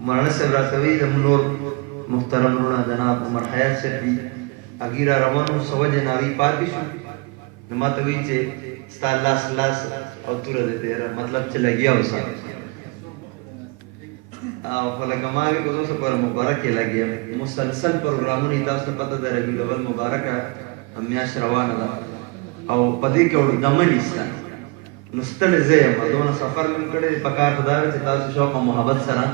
मौलाना साहब रातवी जमनूर मुहतरम रोना जनाब उमर हयात से भी अगीरा रमन सवज नावी पार भी नमा तवी चे स्टालास लास और तुर देते हैं मतलब चला गया उसा फला कमाल को तो पर मुबारक के लगे मुसलसल प्रोग्राम नहीं था उसने पता दे रही लेवल मुबारक है अम्या श्रवान दा और पदी के और दमन इस्ता नुस्तल ज़े मदोना सफर में करे पकार खुदा से तासु शौक और मोहब्बत सरा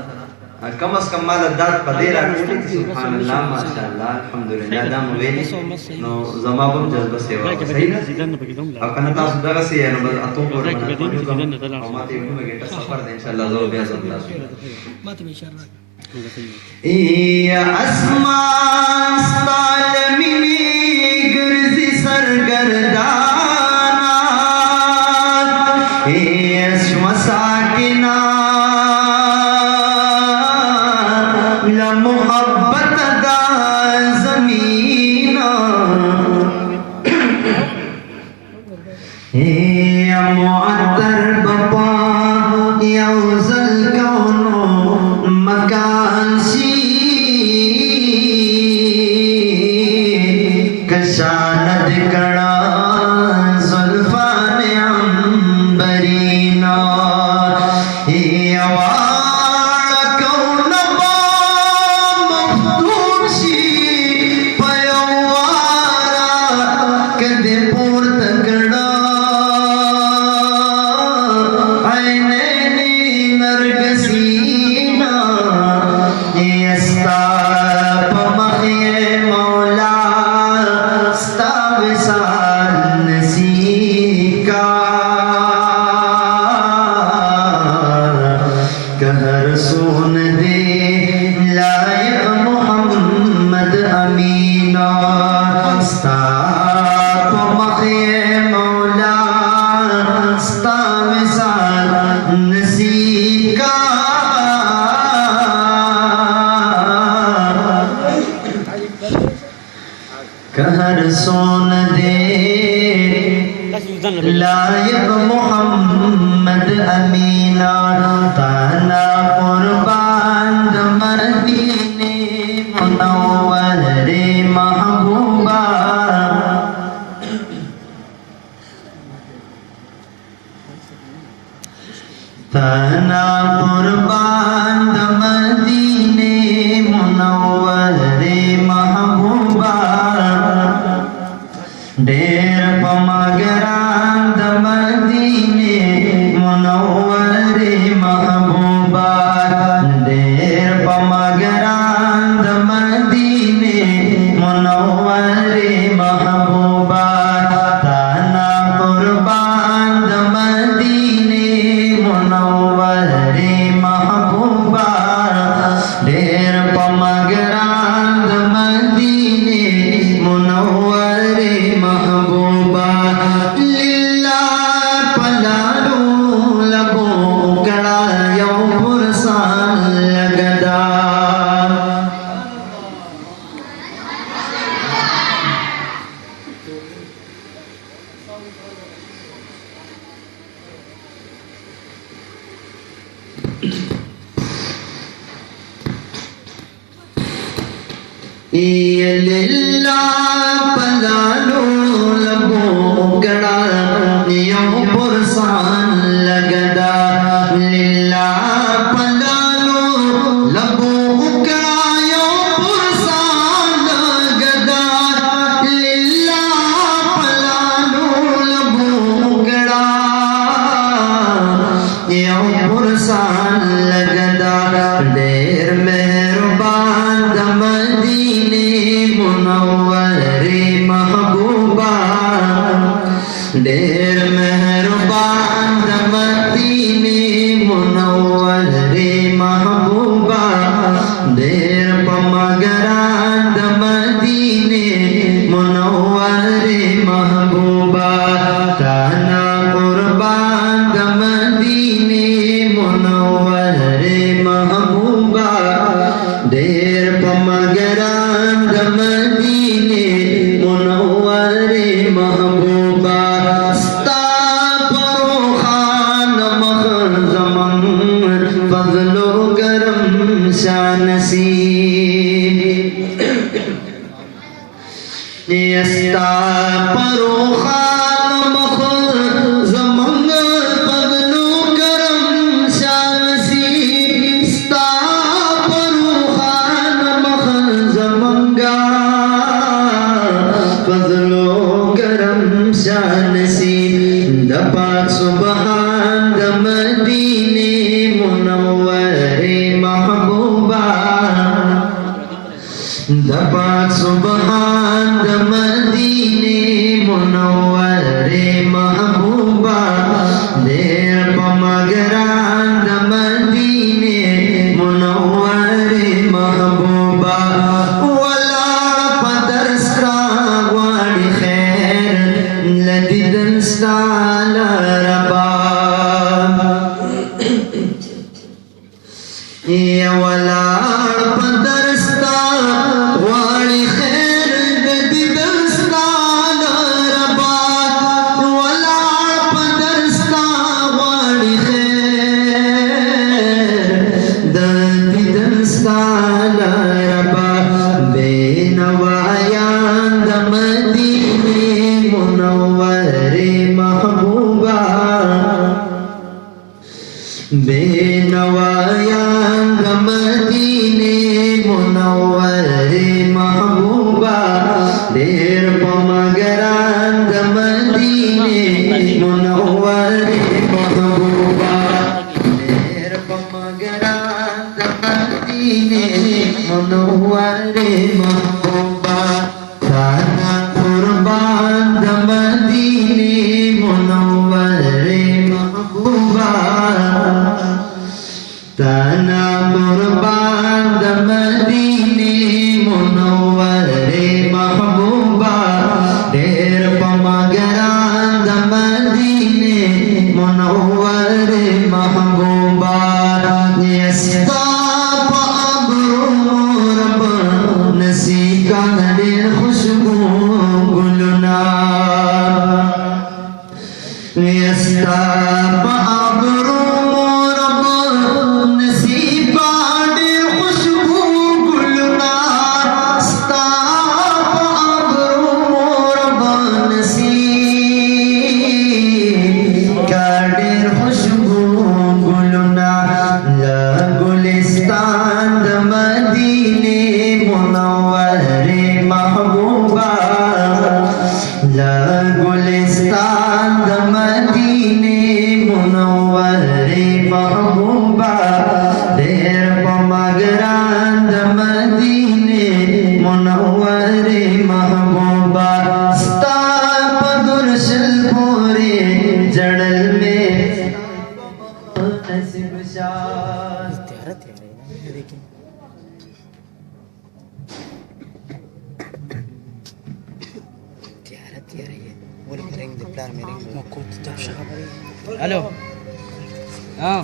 कम अज कम माल दाद पदेरा सुभान अल्लाह माशाअल्लाह अल्हम्दुलिल्लाह दाम वेली नो जमाबम जज्बा सेवा सही ना अकन तासु दगा से है नो अतो को ना माते में गेटा सफर दे इंशाअल्लाह जो बेस अल्लाह माते में इंशाअल्लाह या अस्मान सालमिनी गुरजी सरगरदा लायक मोहम्मद अमीना ताना कुर्बान मदीने मुनव्वर ये लिल्ला पलालो लबो गड़ा यो पुरसान लगदा लिल्ला पलालो लबो गड़ा यो पुरसान लगदा लिल्ला पलालो लबो गड़ा यो पुरसान लगदा देर मेहरबान मदीने मुनव्वरे महबूबा ढेर मेहरबान मदीने मुनव्वरे महबूबा ढेर पमगरान मदीने मुनव्वरे महबूबा ताना कुर्बान मदीने मुनव्वरे महबूबा ढेर पमगरान मदीने मुनव्वरे महबूबा स्ता परोखान मखज़मन फज़लो करम शानसी यस्ता परोखान मखज़मन फज़लो करम शानसी स्ता परोखान मखज़मंगा फज़लो करम शानसी दपाक सुबहान मदीने मुनव्वरे महबूबा दपाक सुबहान मदीने मुनव्वरे महबूबा देर पमगरान मदीने मुनव्वरे महबूबा वला पदरस्ता वाड़ी खैर लदिदन साला रबा ये वला पदरस्ता वाड़ी खैर लदिदन साला रबा वला पदरस्ता वाड़ी खैर लदिदन साला रबा बेनवायान मदीने मुनव्वरे महबूबा बेनवायान मदीने मुनव्वरे महबूबा ढेर पमगरान मदीने मुनव्वरे महबूबा ढेर पमगरान मदीने मुनव्वरे महबूबा ताना कुर्बान मदीने मुनव्वरे महबूबा ताना कुर्बान मदीने मुनव्वरे महबूबा ढेर पमगरान मदीने मुनव्वरे महबूबा यस्ता पअब्रूर नसीका दिल खुशबू गुलना यस्ता पअब्रूर नसीबा दिल खुशबू गुलना स्ता पअब्रूर नसीका दिल खुशबू गुलना ला गुलिस्तान मदीने मुनव्वरे महबूबा ला गुलिस्तान मदीने मुनव्वरे महबूबा ढेर पमगरान मदीने मुनव्वरे महबूबा स्ता पदुरशल पूरे जड़ल में नसीब शान الو اه